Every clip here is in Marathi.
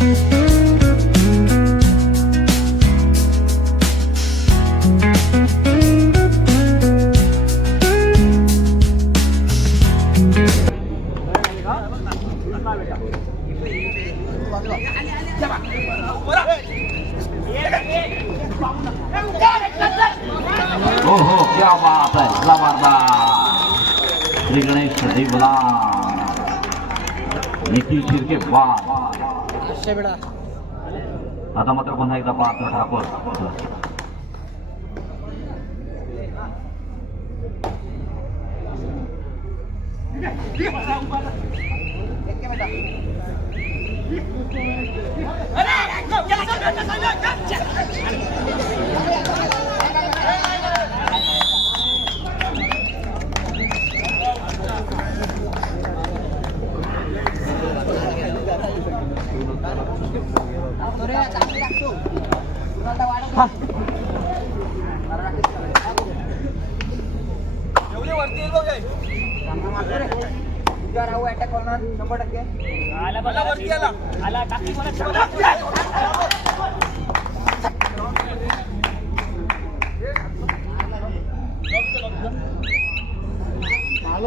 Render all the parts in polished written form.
ओहो क्या बात है, जबरदस्त। श्री गणेश देवला निखिल शिर्के बाद आता मात्र पुन्हा एकदा पार्थ ठाकूर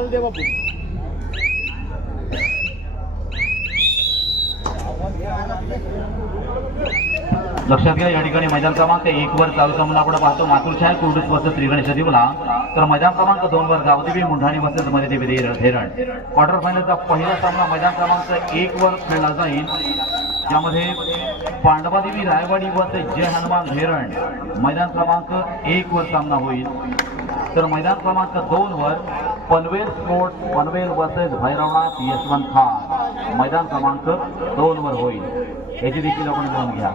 दे बापू लक्षात घ्या, या ठिकाणी मैदान क्रमांक 1 वर चालू सामना आपण पाहतो मातुर छाया कुर्डूस वर्सेस श्री गणेश देवला। तर मैदान क्रमांक 2 वर गावदेवी मुंढाणी वर्सेस मर्यादेवी धेरण। क्वार्टर फायनलचा पहिला सामना मैदान क्रमांक 1 वर खेळला जाईल, ज्यामध्ये पांडवादेवी रायवाडी वर्सेस जय हनुमान धेरण मैदान क्रमांक 1 वर सामना होईल। तर मैदान क्रमांक 2 वर पनवेल स्पोर्ट्स पनवेल वर्सेस भैरवनाथ यशवंत खान मैदान क्रमांक 2 वर होईल, याची देखील आपण नोंद घ्या।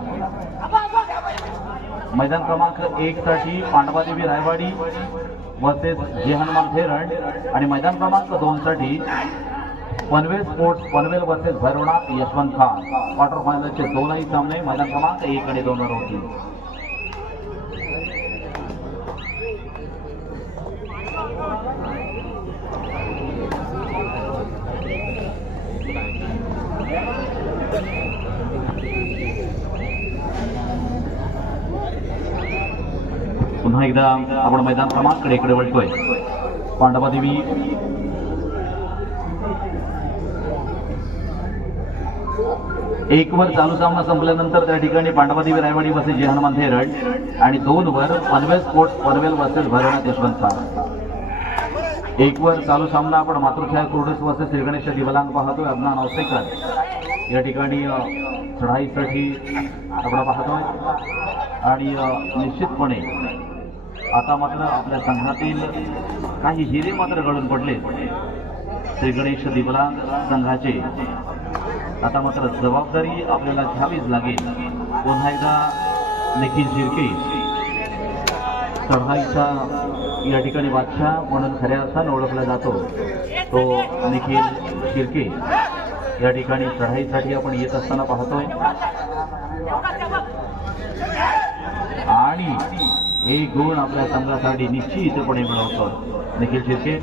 मैदान क्रमांक 1 साठी पांडवादेवी रायवाडी वर्सेस जय हनुमान धेरण आणि मैदान क्रमांक 2 साठी Panvel sports Panvel versus Bhairavnath Yashwant Khan. Quarter फायनलचे दोनही सामने मैदान क्रमांक 1 आणि 2 वर होतील। पुन्हा एकदा आपण मैदान क्रमांकडे इकडे वळतोय। पांडवादेवी एक वर चालू सामना संपल्यानंतर त्या ठिकाणी पांडवादेवी रायवाडी वर्सेस जय हनुमान धेरण आणि 2 वर पनवेल स्पोर्ट्स पनवेल वर्सेस भैरवनाथ यशवंत खान। 1 वर चालू सामना आपण मातृछाया कुर्डूस वर्सेस श्री गणेश दिवलांग पाहतोय। अदनान औसेकर या ठिकाणी चढाईसाठी आपण पाहतोय आणि निश्चितपणे आता मात्र आपल्या संघातील काही हिरे मात्र गळून पडले। श्री गणेश दिवलांग संघाचे आता मात्र जबाबदारी आपल्याला घ्यावीच लागेल। पुन्हा एकदा निखिल शिर्के चढाईचा या ठिकाणी बादशाह म्हणून खऱ्या अर्थाने ओळखला जातो, तो निखिल शिर्के या ठिकाणी चढाईसाठी आपण येत असताना पाहतोय आणि हे गुण आपल्या संघासाठी निश्चितपणे मिळवतो निखिल शिर्के।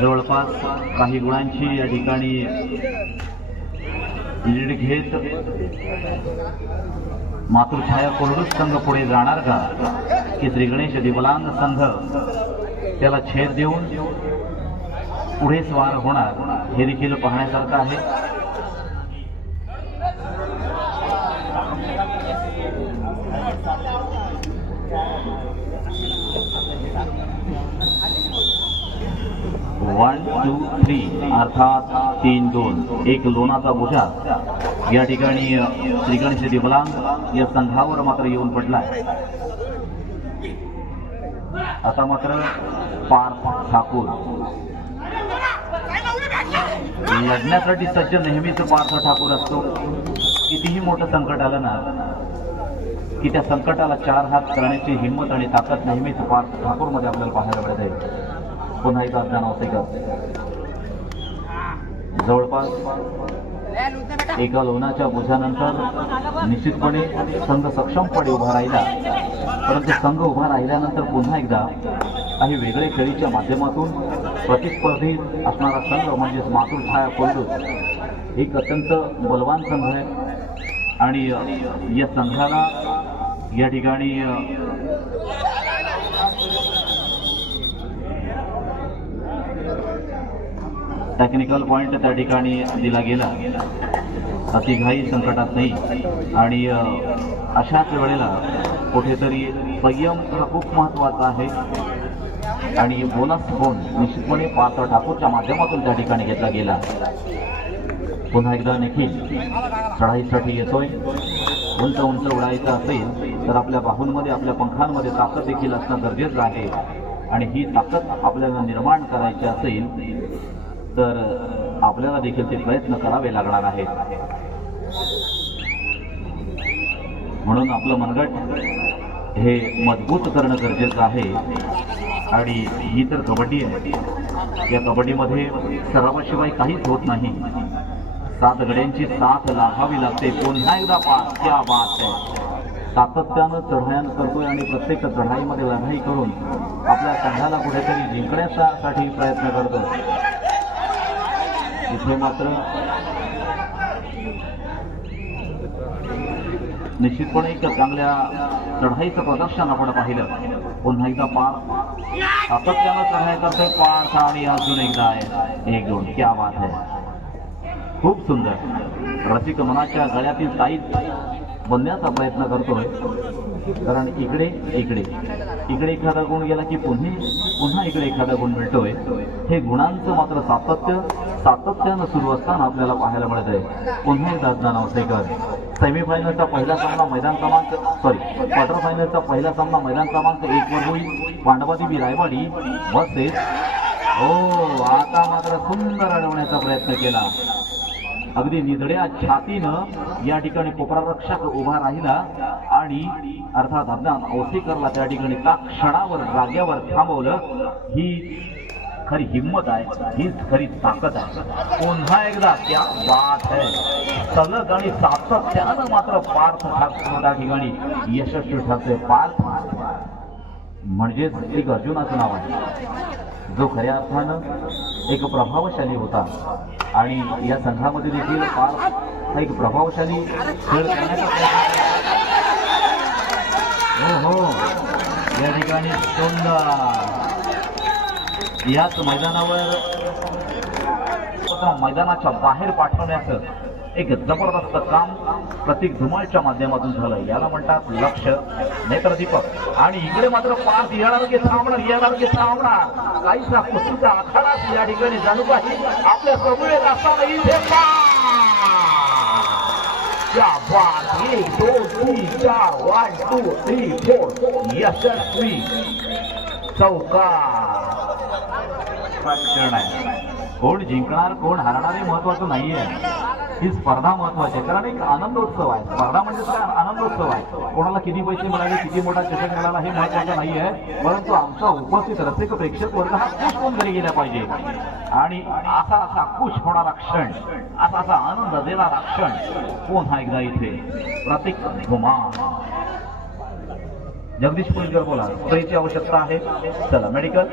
जवळपास काही गुणांची या ठिकाणी लीड घेत मातृछाया कुर्डूस संघ पुढे जाणार का, की श्री गणेश दिवलांग संघ त्याला छेद देऊन पुढे स्वार होणार, हे देखील पाहण्यासारखं आहे। वन टू थ्री अर्थात 3-2 एक लोणाचा बोजा या ठिकाणी श्री गणेश दिवलांग या संघावर मात्र येऊन पडलाय। आता मात्र पार्थ ठाकूर लढण्यासाठी सज्ज नेहमीच पार्थ ठाकूर असतो। कितीही मोठं संकट आलं ना की त्या संकटाला 4 हात करण्याची हिंमत आणि ताकद नेहमीच पार्थ ठाकूर मध्ये आपल्याला पाहायला मिळते। पुन्हा एकदा अदनान औसेकर जवळपास एका लोणाच्या बोझ्यानंतर निश्चितपणे संघ सक्षमपणे उभा राहिला, परंतु संघ उभा राहिल्यानंतर पुन्हा एकदा काही वेगळे खेळीच्या माध्यमातून प्रतिस्पर्धी असणारा संघ म्हणजेच मातूर छाया कोल्डूस एक अत्यंत बलवान संघ आहे आणि या संघाला या ठिकाणी टेक्निकल पॉइंट त्या ठिकाणी दिला गेला. अतिघाई संकटात नाही आणि अशाच वेळेला कुठेतरी संयम हा खूप महत्वाचा आहे आणि बोनस गुण निश्चितपणे पार्थ ठाकूरच्या माध्यमातून त्या ठिकाणी घेतला गेला. पुन्हा एकदा निखिल चढाईसाठी येतोय. उंच उंच उडायचं असेल तर आपल्या बाहूंमध्ये आपल्या पंखांमध्ये ताकद देखील असणं गरजेचं आहे आणि ही ताकद आपल्याला निर्माण करायची असेल तर आपल्याला देखील ते प्रयत्न करावे लागणार आहेत. म्हणून आपलं मनगट हे मजबूत करणं गरजेचं आहे आणि ही तर कबड्डी आहे. या कबड्डीमध्ये सरावाशिवाय काहीच होत नाही. 7 गड्यांची साथ लाभावी लागते. पुन्हा एकदा पास, क्या बात आहे. सातत्यानं चढाया करतोय आणि प्रत्येक चढाईमध्ये लढाई करून आपल्या संघाला कुठेतरी जिंकण्यासाठी प्रयत्न करतो. इथे मात्र निश्चितपणे एक चांगल्या चढाईचं प्रदर्शन आपण पाहिलं. पुन्हा एकदा पार सातत्यानं चढाई करतोय पार्थ आणि अजून एकदा आहे 1-2. क्या बात आहे. खूप सुंदर. रसिक मनाच्या गळ्यातील साईज बनण्याचा प्रयत्न करतोय कारण इकडे इकडे इकडे एखादा गुण गेला की पुन्हा इकडे एखादा गुण मिळतोय. हे गुणांचं मात्र सातत्यानं सुरू असताना आपल्याला पाहायला मिळत आहे. पुन्हा एकदा अज्ञान अवसेकर. सेमीफायनलचा पहिला सामना मैदान क्रमांक क्वार्टर फायनलचा पहिला सामना मैदान क्रमांक 1 वर होईल. पांडवादेवी रायवाडी वर्सेस आता मात्र सुंदर अडवण्याचा प्रयत्न केला. अगदी निधड्या छातीनं या ठिकाणी कोपरारक्षक उभा राहिला आणि अर्थात अज्ञान अवसेकरला त्या ठिकाणी त्या क्षणावर जाग्यावर थांबवलं. ही खरी हिंमत आहे, हीच खरी ताकद आहे. पुन्हा एकदा क्या बात आहे. सलग आणि सातत्यानं मात्र पार्थ ठाकूर त्या ठिकाणी यशस्वी ठरतोय. पार्थ म्हणजेच एक अर्जुनाचं नाव आहे जो खऱ्या अर्थानं एक प्रभावशाली होता आणि या संघामध्ये देखील पार्थ हा एक प्रभावशाली खेळ करण्याचा या ठिकाणी सुंदर याच मैदानावर मैदानाच्या बाहेर पाठवण्याचं एक जबरदस्त काम प्रतीक धुमाळच्या माध्यमातून झालं. याला म्हणतात लक्ष नेत्रदीपक. आणि इकडे मात्र पार्थ येणार की थांबणार काहीसा कुस्तीचा आखाडा या ठिकाणी जाणू काही आपल्या समवेत असताना इथे क्या बात. 1 2 3 4 1 2 3 4 यशस्वी चौकार. क्षण आहे. कोण जिंकणार कोण हारणार हे महत्वाचं नाहीये. ही स्पर्धा महत्वाची आहे कारण एक आनंदोत्सव आहे. स्पर्धा म्हणजे काय आनंदोत्सव आहे. कोणाला किती पैसे मिळाले किती मोठा चषक मिळाला हे महत्वाचं नाही आहे परंतु आमचा उपस्थित रसिक प्रेक्षक वर्ग हा खुश होऊन घरी गेला पाहिजे आणि असा खुश होणारा क्षण असा आनंद देणारा क्षण पुन्हा एकदा इथे प्रतीक धुमाळ. जगदीश पुलकर बोला स्प्रेची आवश्यकता आहे. चला मेडिकल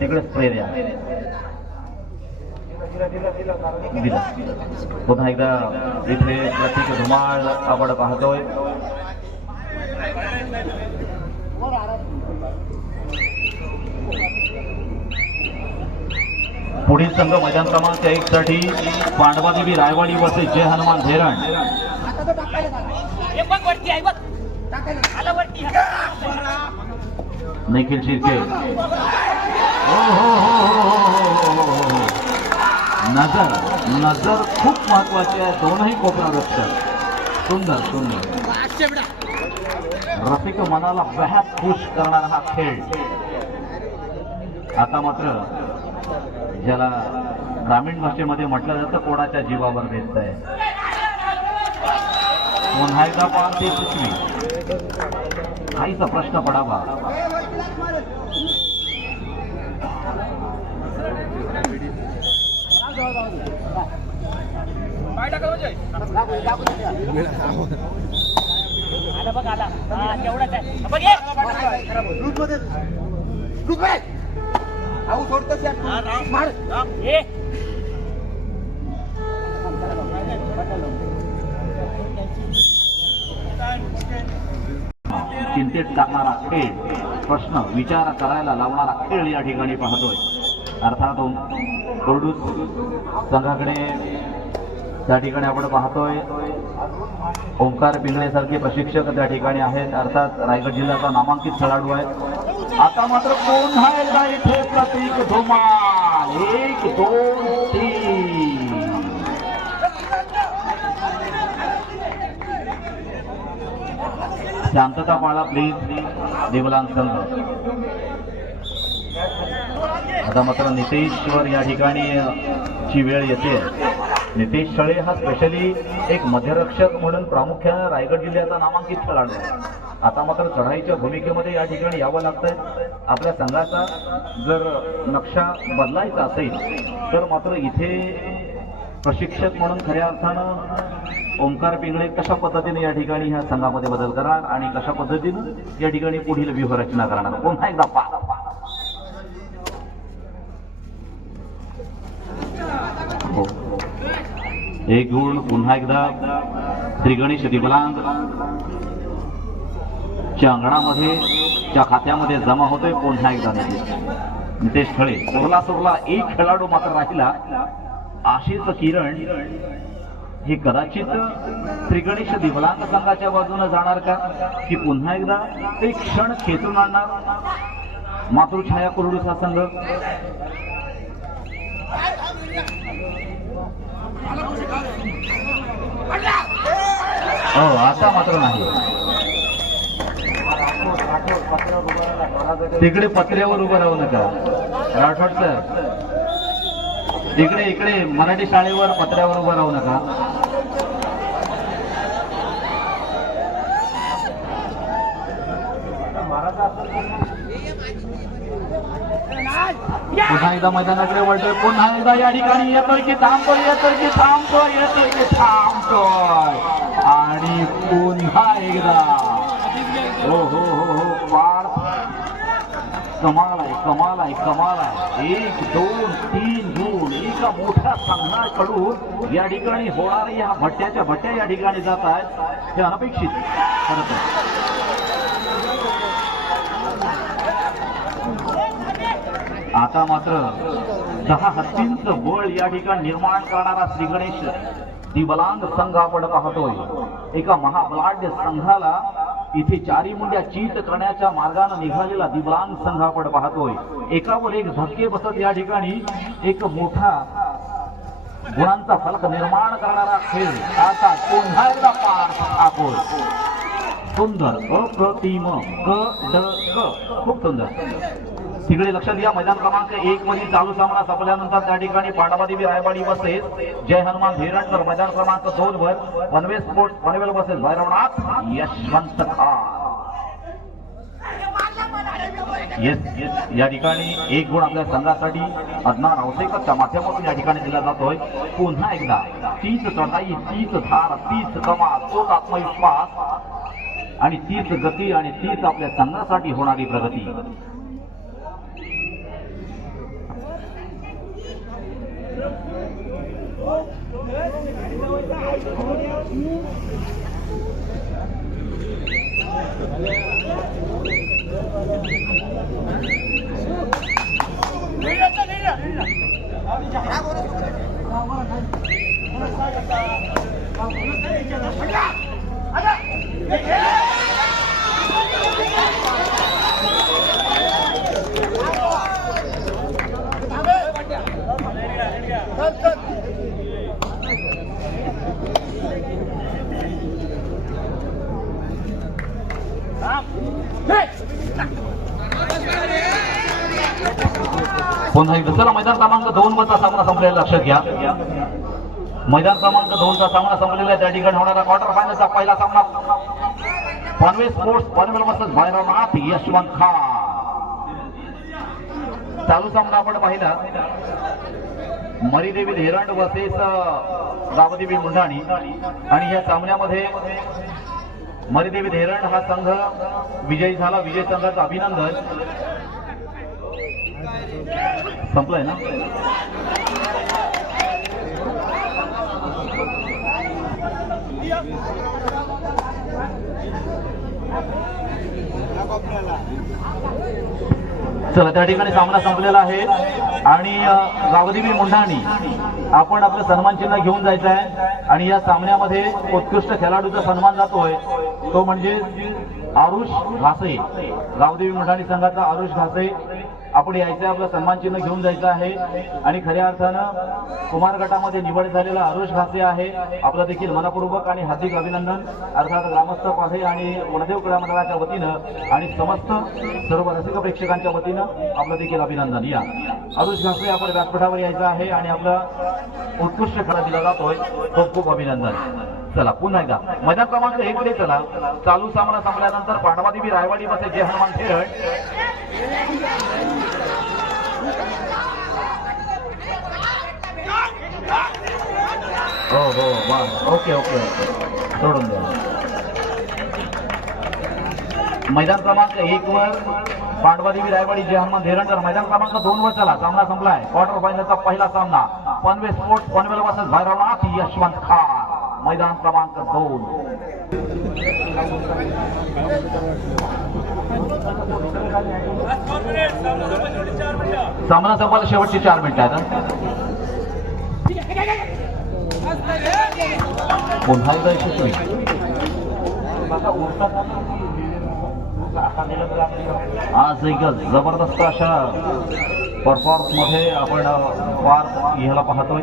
तिकडे स्प्रे द्या. दिला. पुन्हा एकदा इथे प्रतीक धुमाळ आपण पाहतोय. पुढील संघ मैदान क्रमांक 1 साठी पांडवादेवी रायवाडी वर्सेस जय हनुमान धेरण. निखिल शिर्के. नजर खूप महत्वाची आहे. दोनही कोपरारक्षक सुंदर रसिक मनाला बेहद खुश करणारा हा खेळ. आता मात्र ज्याला ग्रामीण भाषेमध्ये म्हटलं जातं कोणाच्या जीवावर बेततंय. पुन्हा एकदा पार ते सुचवी काहीचा प्रश्न पडावा. चिंतेत टाकणारा खेळ, प्रश्न विचार करायला लावणारा खेळ या ठिकाणी पाहतोय. अर्थात कोरडूस संघाकडे त्या ठिकाणी आपण पाहतोय ओंकार पिंगळे सारखे प्रशिक्षक त्या ठिकाणी आहेत. अर्थात रायगड जिल्ह्याचा नामांकित खेळाडू आहे. आता मात्र पुन्हा एकदा इथे प्रतीक धुमाल 1 2 3. शांतता पाळा प्लीज देवलांग संघ. आता मात्र नितेशवर या ठिकाणी ची वेळ येते. नितेश छळे हा स्पेशली एक मध्यरक्षक म्हणून प्रामुख्याने रायगड जिल्ह्याचा नामांकित खेळाडू आहे. आता मात्र चढाईच्या भूमिकेमध्ये या ठिकाणी यावं लागतंय. आपल्या संघाचा जर नक्षा बदलायचा असेल तर मात्र इथे प्रशिक्षक म्हणून खऱ्या अर्थानं ओंकार पिंगळे कशा पद्धतीने या ठिकाणी ह्या संघामध्ये बदल करणार आणि कशा पद्धतीनं या ठिकाणी पुढील व्यूहरचना करणार. पुन्हा एकदा हो एक गुण पुन्हा एकदा श्री गणेश दिवलांग च्या अंगणामध्ये च्या खात्यामध्ये जमा होतोय. पुन्हा एकदा नितेश खळे. सोरला एक खेळाडू मात्र राहिला आशिष किरण. हे कदाचित श्री गणेश दिवलांग संघाच्या बाजूने जाणार का की पुन्हा एकदा ते क्षण खेचून आणणार मातृछाया कोरडूस हा संघ. हो आता मात्र नाही. तिकडे पत्र्यावर उभं राहू नका राठोड सर. इकडे मराठी शाळेवर पत्र्यावर उभं राहू नका. पुन्हा एकदा मैदानाकडे वळतोय. पुन्हा एकदा या ठिकाणी येतोय की थांबतोय, येतोय की थांबतोय, येतोय की थांबतोय आणि पुन्हा एकदा हो हो हो हो पार. कमाल आहे, कमाल आहे, कमाल आहे. 1 2 3 गुण एका मोठ्या संघाकडून या ठिकाणी होणारे या भट्ट्या या ठिकाणी जात आहेत. हे अनपेक्षित खरं तर. आता मात्र 10 हत्तींचं बळ या ठिकाणी निर्माण करणारा श्री गणेश दिवलांग संघ आपण पाहतोय. एका महाबलाढ्य संघाला इथे चारी मुंड्या चीत करण्याच्या मार्गाने निघालेला दिवलांग संघ आपण पाहतोय. एकावर एक धक्के बसत या ठिकाणी एक मोठा गुणांचा फलक निर्माण करणारा खेळ आता पुन्हा एकदा पार ठाकूर. सुंदर अप्रतिम खूप सुंदर. तिकडे लक्ष द्या. मैदान क्रमांक 1 मधील चालू सामना संपल्यानंतर त्या ठिकाणी पांडवादेवी रायवाडी बसेस जय हनुमान धेरण. तर मैदान क्रमांक 2 वर पनवेल स्पोर्ट्स पनवेल बसेस भैरवनाथ यशवंत खान. या ठिकाणी 1 गुण आपल्या संघासाठी अदनान औसेकच्या माध्यमातून या ठिकाणी दिला जातोय. पुन्हा एकदा तीच चढाई, तीच धार, तीच कमाल, तोच आत्मविश्वास आणि तीच गती आणि तीच आपल्या संघासाठी होणारी प्रगती. पुन्हा एकदा चला मैदान क्रमांक 2 वरचा सामना संपलेला लक्षात घ्या. मैदान क्रमांक 2 चा सामना संपलेला आहे. त्या ठिकाणी होणारा क्वार्टर फायनलचा पहिला सामना पनवेल स्पोर्ट्स पनवेल वर्सेस भैरवनाथ यशवंत खान. चालू सामना आपण पाहिला मरीदेवी धेरण वर्सेस रावदेवी मुंडाणी आणि या सामन्यामध्ये मरीदेवी धेरण हा संघ विजयी झाला. विजय संघाचं अभिनंदन. संपलाय ना? चला, त्या ठिकाणी सामना संपलेला आहे आणि गावदेवी मुंढाणी आपण आपलं सन्मान चिन्ह घेऊन जायचं आहे आणि या सामन्यामध्ये उत्कृष्ट खेळाडूचा सन्मान जातोय तो म्हणजे आरुष घासे. गावदेवी मुंढाणी संघाचा आरुष घासे आपण यायचं, आपलं सन्मान चिन्ह घेऊन जायचं आहे आणि खऱ्या अर्थानं कुमार गटामध्ये निवड झालेला आरुष घासे आहे. आपलं देखील मनपूर्वक आणि हार्दिक अभिनंदन. अर्थात ग्रामस्थ पाहे आणि वनदेव क्रीडा मंडळाच्या वतीनं आणि समस्त सर्व रसिक प्रेक्षकांच्या वतीनं आपलं देखील अभिनंदन. या आरुष घासे आपण व्यासपीठावर यायचं आहे आणि आपला उत्कृष्ट खेळ दिला जातोय. खूप खूप अभिनंदन. चला पुन्हा एकदा मैदान क्रमांक 1 मध्ये चला. चालू सामना संपल्यानंतर पांडवादेवी रायवाडी बसे जय हनुमान खेळ. हो हो वा, ओके ओके सोडून द्या. मैदान क्रमांक 1 वर पांडवादेवी रायवाडी जय हनुमान धेरणकर. मैदान क्रमांक 2 वर चला, सामना संपलाय. क्वार्टर फायनलचा पहिला सामना पनवेल स्पोर्ट्स पनवेल वर्सेस भैरवनाथ यशवंत खान. मैदान क्रमांक 2. सामना संपायला शेवटची 4 मिनिटं आहेत. पुन्हा एकदा यशस्वी. आज एक जबरदस्त अशा परफॉर्मन्स मध्ये आपण पार घ्यायला पाहतोय.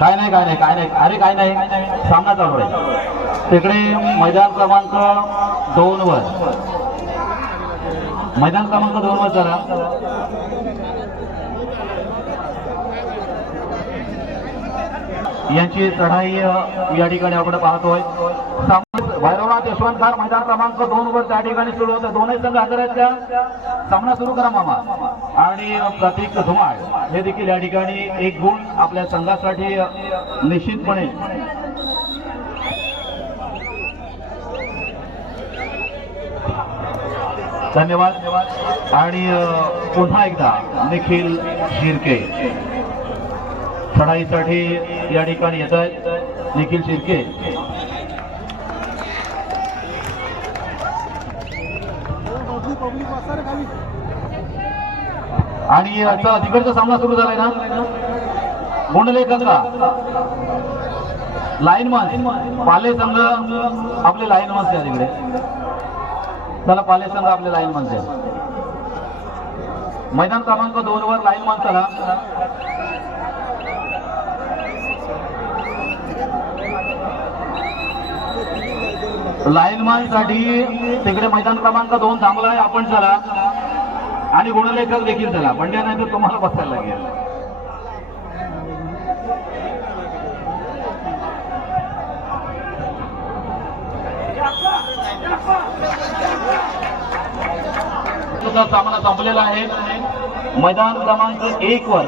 काय नाही अरे काय नाही, सामना चालू आहे तिकडे. मैदान क्रमांक 2 वर चला. यांची चढाई या ठिकाणी आपण पाहतोय. भैरवनाथ यशवंत खान मैदान क्रमांक 2 वर त्या ठिकाणी सुरू होतं. दोन्ही संघ आदराच्या सामना सुरू करा मामा. आणि प्रतीक धुमाळ हे देखील या ठिकाणी 1 गुण आपल्या संघासाठी निश्चितपणे. धन्यवाद. आणि पुन्हा एकदा निखिल शिर्के चढाईसाठी या ठिकाणी येत आहेत. निखिल शिर्के आणि याचा तिकडचा सामना सुरू झालाय ना. गुंडलेखा लाईनमन पाले संघ आपले लाईनमन आहे तिकडे. चला पाले संघ आपले लाईनमन आहे. मैदान क्रमांक 2 वर लाईनमन चला. लाईनमन साठी तिकडे मैदान क्रमांक 2 थांबलाय. आपण चला आणि गुणलेखक देखील चला. बंड्या नाही तर तुम्हाला बसायला लागेल. सामना संपलेला आहे. मैदान क्रमांक 1 वर